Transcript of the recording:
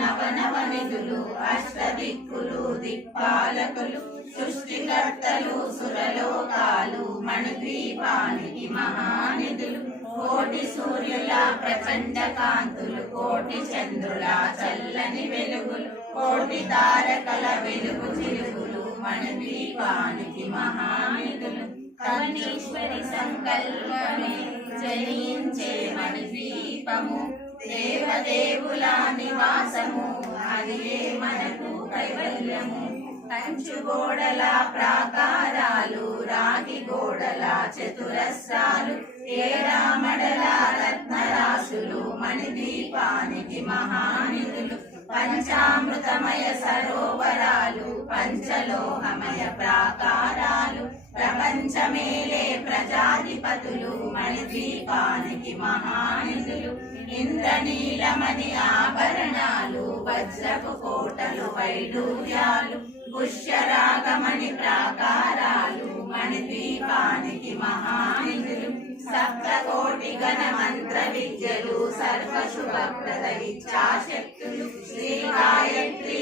నవనవనిధులు అష్టదిక్కులు దిక్పాలకులు సృష్టికర్తలు సురలోకాలు మణిద్వీపానికి మహానిధులు కోటి సూర్యుల ప్రచండ కాంతులు కోటి చంద్రుల చల్లని వెలుగులు కోటి తారకల వెలుగు చిలుగులు మణిద్వీపానికి మహానిధులు కరుణేశ్వరి సంకల్పమే జయించే మణిద్వీపము దేవదేవుల నివాసము అదియే మనకు కైవల్యము కంచు గోడల ప్రాకారాలు రాగి గోడల చతురస్రాలు ఏడామడల రత్నరాశులు మణిద్వీపానికి మహానిధులు పంచామృతమయ సరోవరాలు పంచలోహమయ ప్రాకారాలు ప్రపంచమేలే ప్రజాధిపతులు మణిద్వీపానికి మహానిధులు ఇంద్రనీలమణి ఆభరణాలు వజ్రపు కోటలు వైడూర్యాలు పుష్యరాగమణి ప్రాకారాలు మణిద్వీపానికి మహానిధులు సప్తకోటి గణ మంత్ర విద్యలు సర్వశుభప్రద ఇచ్ఛాశక్తులు శ్రీ గాయత్రి